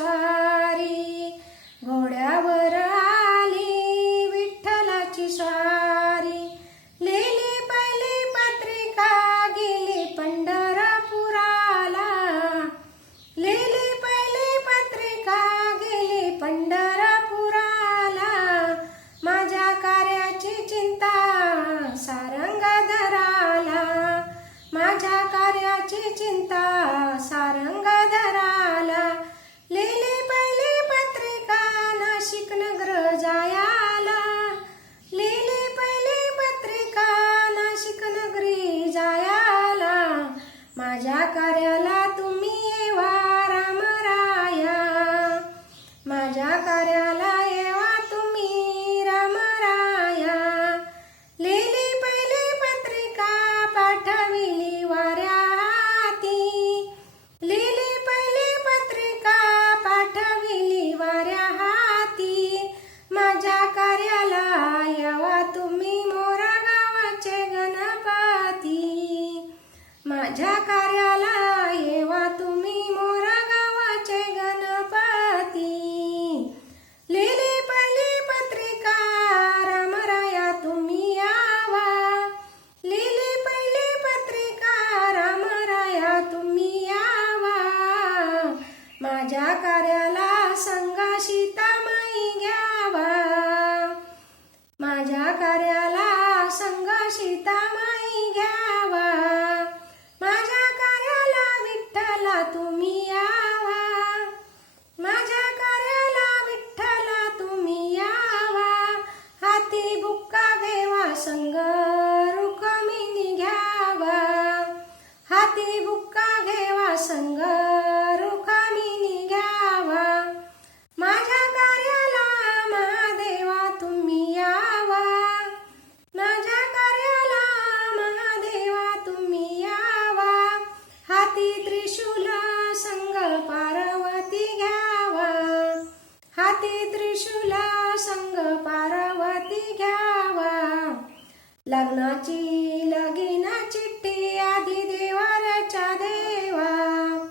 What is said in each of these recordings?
सारी घोड्यावर आली विठ्ठलाची स्वारी लेली पहिली पत्रिका गेली पंढरापुराला. लिहिली पहिली पत्रिका गेली पंढरापुराला. माझ्या कार्याची चिंता सारंग धराला माझ्या कार्याची चिंता माझ्या कार्याला येवा तुम्ही मोरा गावाचे गणपती. लिहिली पहिली पत्रिका रामराया तुम्ही यावा. लिहिली पहिली पत्रिका रामराया तुम्ही यावा. माझ्या कार्याला संगा सीतामाई घ्यावा. माझ्या कार्या हाती त्रिशूल संग पार्वती घ्यावा. हाती त्रिशूल संग पार्वती घ्यावा. लग्नाची लगीना चिठ्ठी आधी देवाच्या देवा.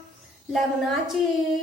लग्नाची